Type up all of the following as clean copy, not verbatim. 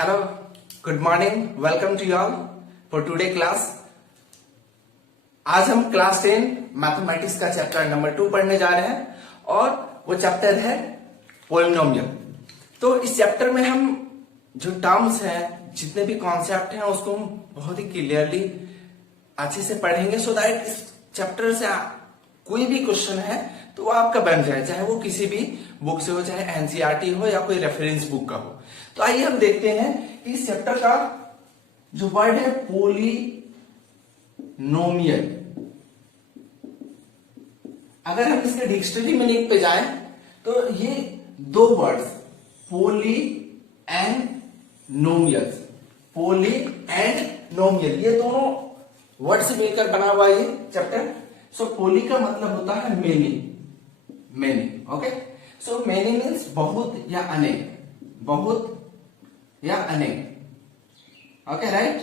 Hello, good morning, welcome to all for today class. आज हम class 10 mathematics का chapter number 2 पढ़ने जा रहे हैं और वो चैप्टर है पॉलिनोमियल। तो इस चैप्टर में हम जो टर्म्स हैं, जितने भी कॉन्सेप्ट हैं, उसको हम बहुत ही क्लियरली अच्छे से पढ़ेंगे सो दैट इस चैप्टर से कोई भी क्वेश्चन है तो वो आपका बन जाए, चाहे वो किसी भी बुक से हो, चाहे एनसीईआरटी हो या कोई रेफरेंस बुक का हो। तो आइए हम देखते हैं कि इस चैप्टर का जो वर्ड है पॉलिनोमियल, अगर हम इसके डिक्शनरी मीनिंग पे जाएं तो ये दो words poly and nomial, poly and nomial, ये दोनों वर्ड से मिलकर बना हुआ ये चैप्टर। सो पोली का मतलब होता है many, many, okay. So many means बहुत या अनेक, बहुत या अनेक, ओके, राइट।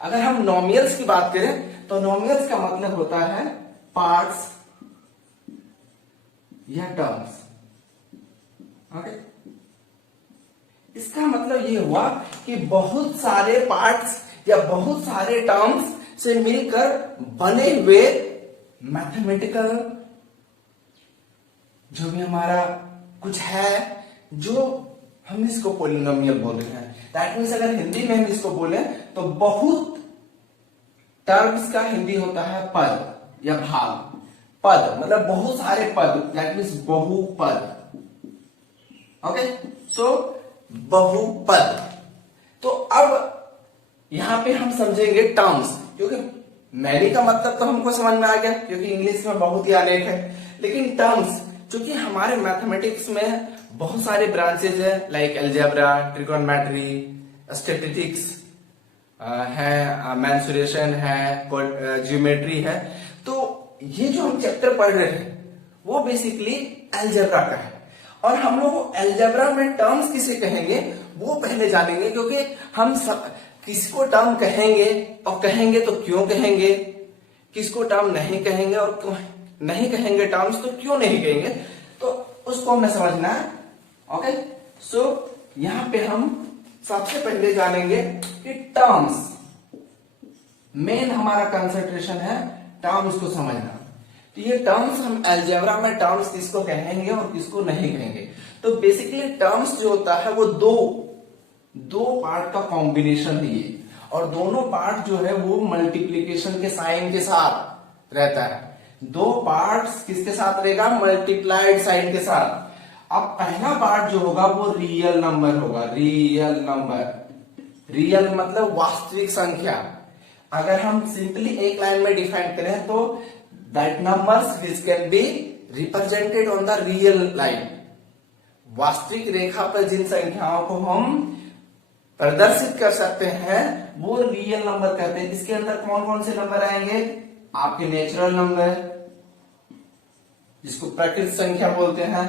अगर हम नोमियल्स की बात करें तो नोमियल्स का मतलब होता है पार्ट्स या टर्म्स, ओके। इसका मतलब ये हुआ कि बहुत सारे पार्ट्स या बहुत सारे टर्म्स से मिलकर बने हुए मैथमेटिकल जो भी हमारा कुछ है, जो हम इसको पॉलिनोमियल बोल रहे हैं। दैट मीन्स अगर हिंदी में हम इसको बोले तो बहुत टर्म्स का हिंदी होता है पद या भाग। पद मतलब बहुत सारे पद, दैट मीन्स बहुपद, ओके। सो बहुपद। तो अब यहां पे हम समझेंगे टर्म्स, क्योंकि मैनी का मतलब तो हमको समझ में आ गया क्योंकि इंग्लिश में बहुत ही अनेक है, लेकिन टर्म्स क्योंकि हमारे मैथमेटिक्स में बहुत सारे ब्रांचेस है, लाइक अलजेब्रा, ट्रिगोनोमेट्री, स्टैटिस्टिक्स है, मेंसुरेशन है, ज्योमेट्री है। तो ये जो हम चैप्टर पढ़ रहे हैं वो बेसिकली अलजेब्रा का है, और हम लोग अलजेब्रा में टर्म्स किसे कहेंगे वो पहले जानेंगे, क्योंकि हम किसको टर्म कहेंगे और कहेंगे तो क्यों कहेंगे, किसको टर्म नहीं कहेंगे और नहीं कहेंगे टर्म्स तो क्यों नहीं कहेंगे, तो उसको हमें समझना है, ओके। सो यहां पे हम सबसे पहले जानेंगे कि टर्म्स, मेन हमारा कंसंट्रेशन है टर्म्स को समझना। तो ये टर्म्स हम अलजेब्रा में टर्म्स किसको कहेंगे और किसको नहीं कहेंगे। तो बेसिकली टर्म्स जो होता है वो दो पार्ट का कॉम्बिनेशन है ये, और दोनों पार्ट जो है वो मल्टीप्लीकेशन के साइन के साथ रहता है। दो पार्ट्स किसके साथ रहेगा? मल्टीप्लाइड साइन के साथ। अब पहला पार्ट जो होगा वो रियल नंबर होगा, रियल नंबर। रियल मतलब वास्तविक संख्या। अगर हम सिंपली एक लाइन में डिफाइन करें तो that numbers which can be represented on the real line. वास्तविक रेखा पर जिन संख्याओं को हम प्रदर्शित कर सकते हैं वो रियल नंबर कहते हैं। इसके अंदर कौन कौन से नंबर आएंगे? आपके नेचुरल नंबर, जिसको प्राकृतिक संख्या बोलते हैं,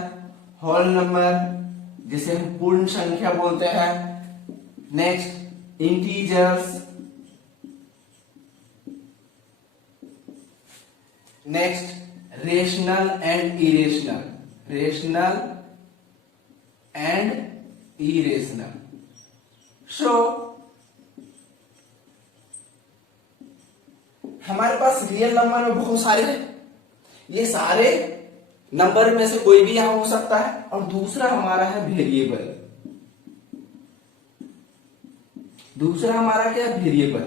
होल नंबर जिसे हम पूर्ण संख्या बोलते हैं, next integers, next rational and irrational, rational and irrational. So हमारे पास रियल नंबर में बहुत सारे हैं, ये सारे नंबर में से कोई भी यहां हो सकता है। और दूसरा हमारा है वेरिएबल। दूसरा हमारा क्या है? वेरिएबल।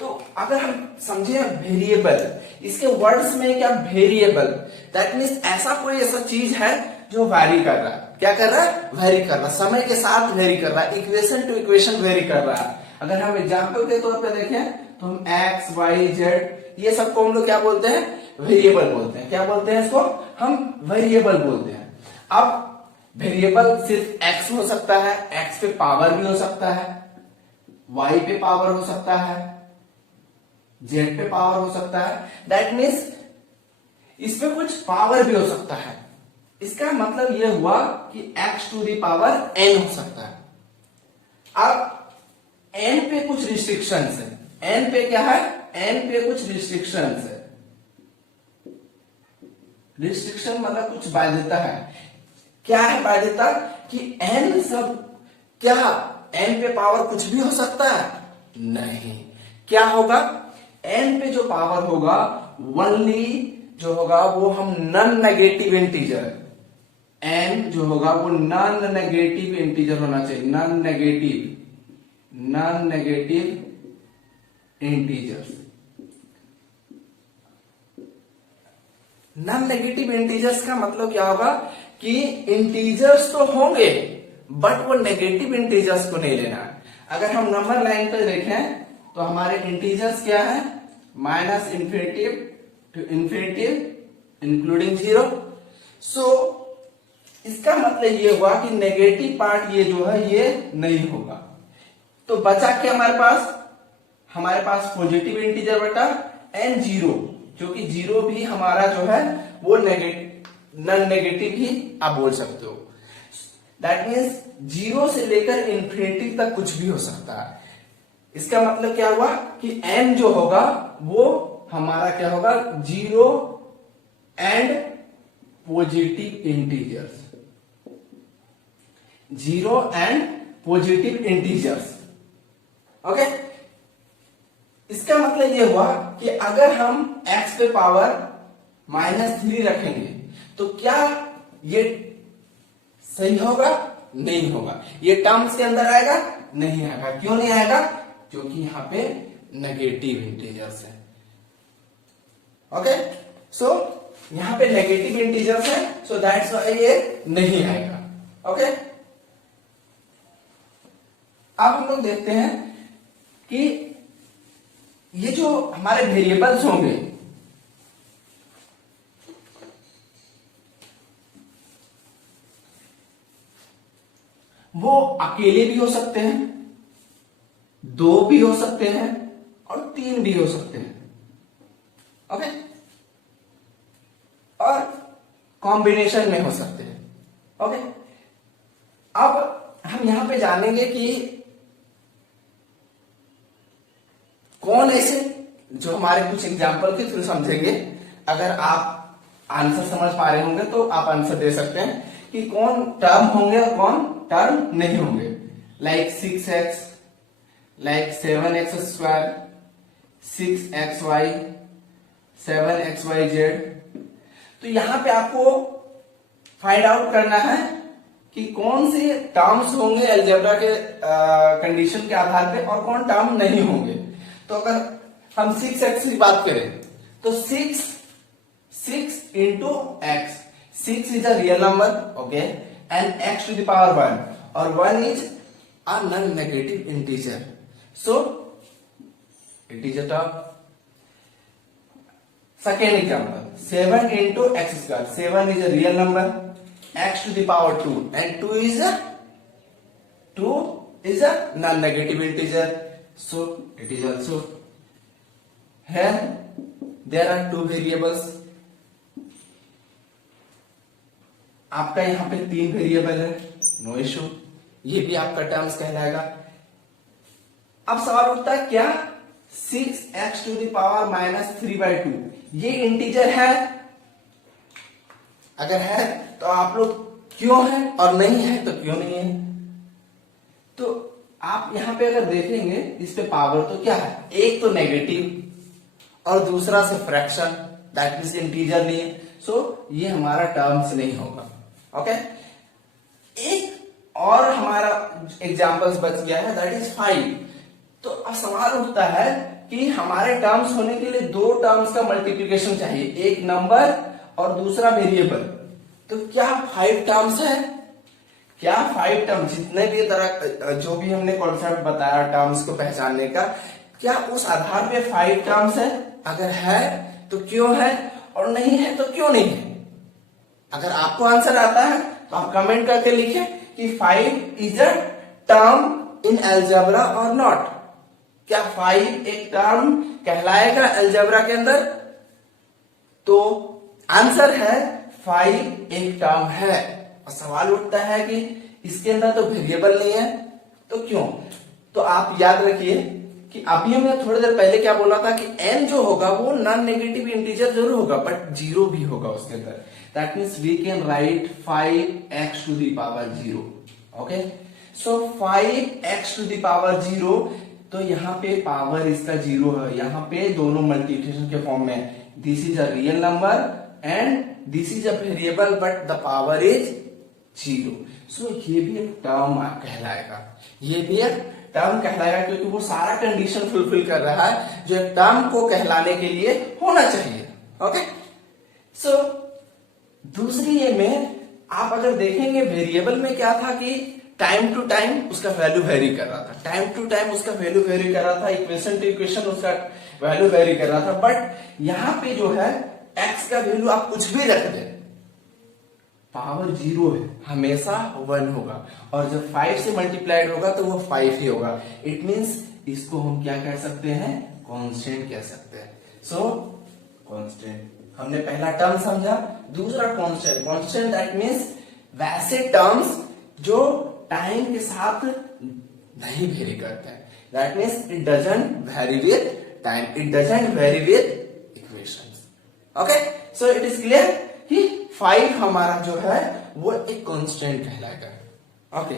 तो अगर हम समझे वेरिएबल, इसके वर्ड्स में क्या वेरिएबल, दैट मीन्स ऐसा चीज है जो वैरी कर रहा है। क्या कर रहा है? वेरी कर रहा है, समय के साथ वेरी कर रहा है, इक्वेशन टू इक्वेशन वेरी कर रहा है। अगर हम एग्जाम्पल के तौर पे देखें तो हम एक्स, वाई, जेड, ये सबको हम लोग क्या बोलते हैं? वेरिएबल बोलते हैं। क्या बोलते हैं इसको? हम वेरिएबल बोलते हैं। अब वेरिएबल सिर्फ एक्स हो सकता है, एक्स पे पावर भी हो सकता है, वाई पे पावर हो सकता है, जेड पे पावर हो सकता है। दैट मीन्स इसमें कुछ पावर भी हो सकता है। इसका मतलब यह हुआ कि x to the power n हो सकता है। अब n पे कुछ रिस्ट्रिक्शंस है। n पे क्या है? n पे कुछ रिस्ट्रिक्शंस है। रिस्ट्रिक्शन मतलब कुछ बाध्यता है। क्या है बाध्यता? कि n सब क्या n पे पावर कुछ भी हो सकता है? नहीं। क्या होगा? n पे जो पावर होगा ओनली जो होगा वो हम नॉन नेगेटिव इंटीजर, n जो होगा वो नॉन नेगेटिव इंटीजर होना चाहिए, non negative integers. Non negative integers का मतलब क्या होगा कि इंटीजर्स तो होंगे बट वो नेगेटिव इंटीजर्स को नहीं लेना है। अगर हम नंबर लाइन पर देखें तो हमारे इंटीजर्स क्या है? Minus infinitive to infinitive including zero. So इसका मतलब ये हुआ कि नेगेटिव पार्ट ये जो है ये नहीं होगा। तो बचा क्या हमारे पास? हमारे पास पॉजिटिव इंटीजर बटा एन जीरो, जो कि जीरो भी हमारा जो है वो नॉन नेगेटिव ही आप बोल सकते हो। दैट मीन्स जीरो से लेकर इन्फिनिटी तक कुछ भी हो सकता है। इसका मतलब क्या हुआ कि n जो होगा वो हमारा क्या होगा? Zero and positive integers, zero and positive integers. Okay, इसका मतलब ये हुआ कि अगर हम x पे पावर -3 रखेंगे तो क्या ये सही होगा? नहीं होगा। ये टर्म्स के अंदर आएगा? नहीं आएगा। क्यों नहीं आएगा? क्योंकि यहां पे नेगेटिव इंटीजर्स है। ओके, सो यहां पे नेगेटिव इंटीजर्स है, सो दैट्स व्हाई ये नहीं आएगा। ओके, अब हम लोग देखते हैं कि ये जो हमारे वेरिएबल्स होंगे वो अकेले भी हो सकते हैं, दो भी हो सकते हैं और तीन भी हो सकते हैं। ओके, और कॉम्बिनेशन में हो सकते हैं। ओके, अब हम यहां पे जानेंगे कि कौन ऐसे जो हमारे कुछ एग्जाम्पल के थ्रू समझेंगे। अगर आप आंसर समझ पा रहे होंगे तो आप आंसर दे सकते हैं कि कौन टर्म होंगे और कौन टर्म नहीं होंगे। Like 6x, like 7x square, 6xy, 7xyz। तो यहां पे आपको फाइंड आउट करना है कि कौन से टर्म्स होंगे अलजेब्रा के कंडीशन के आधार पे और कौन टर्म नहीं होंगे। तो अगर हम 6x की बात करें तो 6 into X, 6 is a real number, okay, and x to the power 1 और 1 is a non negative integer, so it is a term. Second example 7 into X square, 7 is a real number, x to the power 2 and 2 is a non-negative integer, so it is also here there are two variables। आपका यहां पे 3 variable है, no issue, ये भी आपका terms कहलाएगा। अब सवाल उठता है क्या 6x to the power -3/2 ये इंटीजर है? अगर है तो आप लोग क्यों है और नहीं है तो क्यों नहीं है। तो आप यहां पे अगर देखेंगे इस पे पावर तो क्या है, एक तो नेगेटिव और दूसरा से फ्रैक्शन, दैट मींस इंटीजर नहीं है, सो ये हमारा टर्म्स नहीं होगा। ओके, एक और हमारा एग्जांपल्स बच गया है, दैट इज 5। तो अब सवाल उठता है कि हमारे टर्म्स होने के लिए दो टर्म्स का मल्टीप्लीकेशन चाहिए, एक नंबर और दूसरा वेरिएबल। तो क्या 5 टर्म्स है? क्या 5 टर्म्स, जितने भी तरह जो भी हमने कॉन्सेप्ट बताया टर्म्स को पहचानने का, क्या उस आधार पे 5 टर्म्स है? अगर है तो क्यों है और नहीं है तो क्यों नहीं है। अगर आपको आंसर आता है तो आप कमेंट करके लिखें कि 5 is a term in algebra और नॉट। क्या 5 एक टर्म कहलाएगा अलजेब्रा के अंदर? तो आंसर है 5 एक टर्म है। और सवाल उठता है कि इसके अंदर तो वेरिएबल नहीं है तो क्यों। तो आप याद रखिए कि अभी हमने थोड़ी देर पहले क्या बोला था कि n जो होगा वो नॉन नेगेटिव इंटीजर जरूर होगा बट जीरो भी होगा उसके अंदर। That means we can write 5x to the power 0। Okay, so 5x to the power 0, तो यहाँ पे पावर इसका 0 है, यहाँ पे दोनों मल्टीप्लिकेशन के फॉर्म में, this is a real number and this is a variable but the power is 0। सो ये भी एक टर्म कहलाएगा, ये भी एक टर्म कहलाएगा, क्योंकि वो सारा कंडीशन फुलफिल कर रहा है जो एक टर्म को कहलाने के लिए होना चाहिए। ओके, सो दूसरी ये में आप अगर देखेंगे वेरिएबल में क्या था कि टाइम टू टाइम उसका वैल्यू वेरी कर रहा था, टाइम टू टाइम उसका वैल्यू वेरी कर रहा था, इक्वेशन टू इक्वेशन उसका वैल्यू वेरी कर रहा था। बट यहां पे जो है x का वैल्यू आप कुछ भी रख दें, पावर 0 है, हमेशा 1 होगा, और जब 5 से मल्टीप्लाइड होगा तो वो 5 ही होगा। इट मींस इसको हम क्या कह सकते हैं, कांस्टेंट कह सकते हैं। सो कांस्टेंट हमने पहला टर्म समझा, दूसरा कांस्टेंट, कांस्टेंट दैट मींस वैसे टर्म्स जो टाइम के साथ नहीं वेरी करते हैं, that means it doesn't very with time, it doesn't very with equations. Okay, so it is clear कि 5 हमारा जो है वो एक कांस्टेंट कहलाएगा। ओके,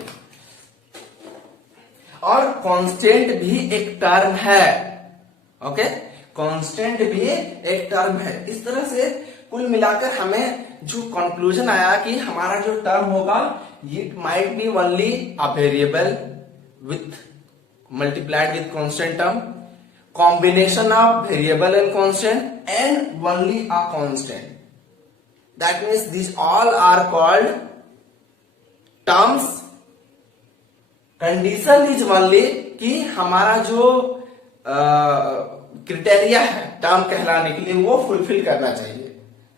और कांस्टेंट भी एक टर्म है। ओके, कांस्टेंट भी एक टर्म है। इस तरह से कुल मिलाकर हमें जो कंक्लूजन आया कि हमारा जो टर्म होगा ये might be only a variable with multiplied with constant term, combination of variable and constant and only a constant. That means this all are called terms. Condition is only कि हमारा जो criteria है term कहलाने के लिए वो fulfil करना चाहिए।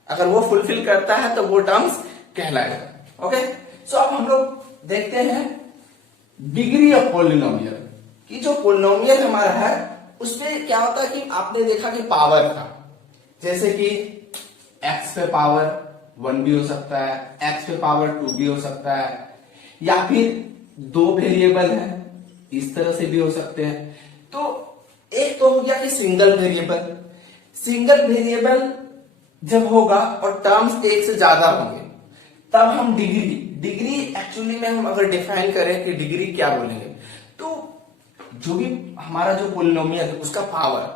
अगर वो फुलफिल करता है तो वो टर्म्स कहलाएगा। ओके, सो अब हम लोग देखते हैं डिग्री ऑफ पोलिनोमियल कि जो पोलिनोमियल हमारा है उसमें क्या होता है कि आपने देखा कि पावर था, जैसे कि x पे पावर 1 भी हो सकता है, x पे पावर 2 भी हो सकता है, या फिर 2 वेरिएबल है इस तरह से भी हो सकते हैं। तो एक तो हो गया कि सिंगल वेरिएबल, सिंगल वेरिएबल जब होगा और टर्म्स एक से ज्यादा होंगे तब हम डिग्री एक्चुअली में हम अगर डिफाइन करें कि डिग्री क्या बोलेंगे, तो जो भी हमारा जो पोलिनोमियल है उसका पावर,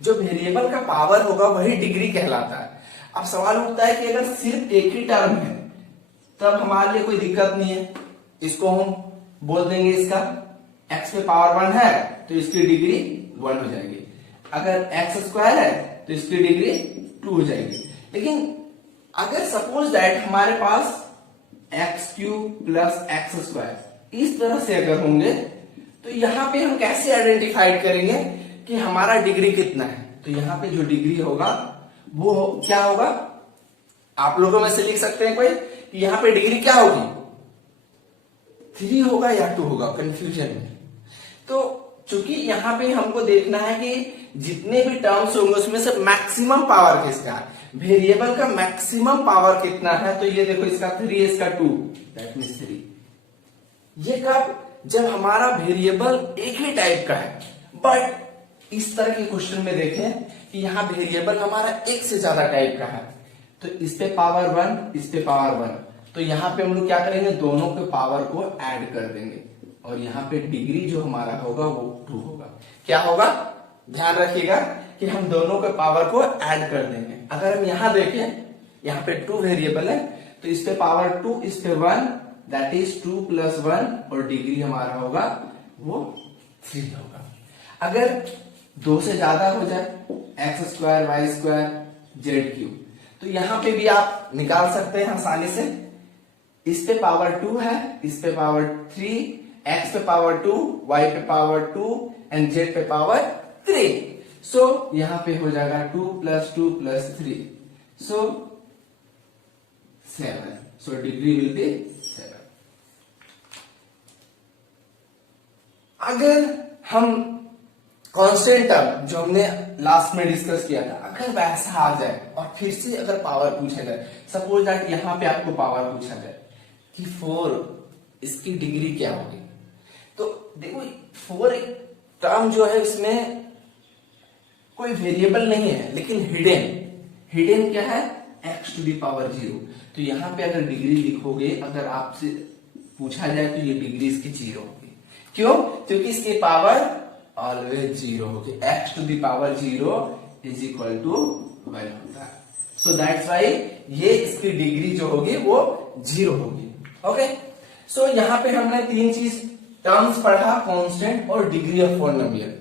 जो वेरिएबल का पावर होगा वही डिग्री कहलाता है। अब सवाल उठता है कि अगर सिर्फ एक ही टर्म है तब हमारे लिए कोई दिक्कत नहीं है, इसको हम बोल देंगे इसका x पे पावर 1 है तो इसकी डिग्री 1 हो जाएगी, अगर x स्क्वायर है तो इसकी डिग्री 2 हो जाएगी। लेकिन अगर सपोज दैट हमारे पास x cube plus x square इस तरह से अगर होंगे तो यहां पे हम कैसे आइडेंटिफाइड करेंगे कि हमारा डिग्री कितना है। तो यहां पे जो डिग्री होगा वो क्या होगा, आप लोगों में से लिख सकते हैं कोई कि यहां पे डिग्री क्या होगी, 3 होगा या 2 होगा, कंफ्यूजन में। तो चूंकि यहां पे हमको देखना है कि जितने भी टर्म्स होंगे उसमें से मैक्सिमम पावर किसका है, वेरिएबल का मैक्सिमम पावर कितना है। तो ये देखो इसका 3 इसका 2, दैट मींस 3। ये कब, जब हमारा वेरिएबल एक ही टाइप का है। बट इस तरह के क्वेश्चन में देखें कि यहाँ वेरिएबल हमारा एक से ज्यादा टाइप का है, तो इस पे पावर 1 इस पे पावर 1, तो यहाँ पे हम लोग क्या करेंगे, दोनों के पावर को ऐड कर देंगे और यहाँ पे डिग्री जो हमारा होगा वो 2 होगा। क्या होगा, ध्यान रखिएगा कि हम दोनों के पावर को ऐड कर देंगे। अगर हम यहाँ देखें, यहाँ पे 2 वेरिएबल है तो इस पे पावर 2 इस पे 1, दैट इज 2 प्लस 1 और डिग्री हमारा होगा वो 3 होगा। अगर 2 से ज्यादा हो जाए, X square Y square Z cube, तो यहाँ पे भी आप निकाल सकते हैं आसानी से। इस पे पावर 2 है, इस पे पावर 3, एक्स पे पावर 2, वाई पे पावर 2 एंड जेड पे पावर 3। सो यहां पे हो जाएगा 2 plus 2 plus 3, so 7। So degree will be 7। अगर हम कांस्टेंट टर्म जो हमने लास्ट में डिस्कस किया था, अगर वैसा आ जाए और फिर से अगर पावर पूछा जाए, सपोज दैट यहां पे आपको पावर पूछा जाए कि 4 इसकी डिग्री क्या होगी, तो देखो 4 एक टर्म जो है इसमें कोई वेरिएबल नहीं है लेकिन हिडन क्या है, x टू दी पावर 0। तो यहां पे अगर डिग्री लिखोगे, अगर आपसे पूछा जाए तो ये डिग्री इसकी 0 होगी। क्यों? क्योंकि इसकी पावर ऑलवेज 0 होगी। x to the power 0 is equal to 1 होता है। सो दैट्स वाई ये इसकी डिग्री जो होगी वो 0 होगी। ओके, सो यहां पे हमने 3 चीज टर्म्स पढ़ा, कांस्टेंट और डिग्री ऑफ पॉलिनोमियल।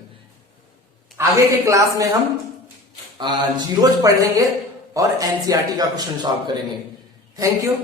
आगे के क्लास में हम जीरोज पढ़ेंगे और एनसीईआरटी का क्वेश्चन सॉल्व करेंगे। Thank you.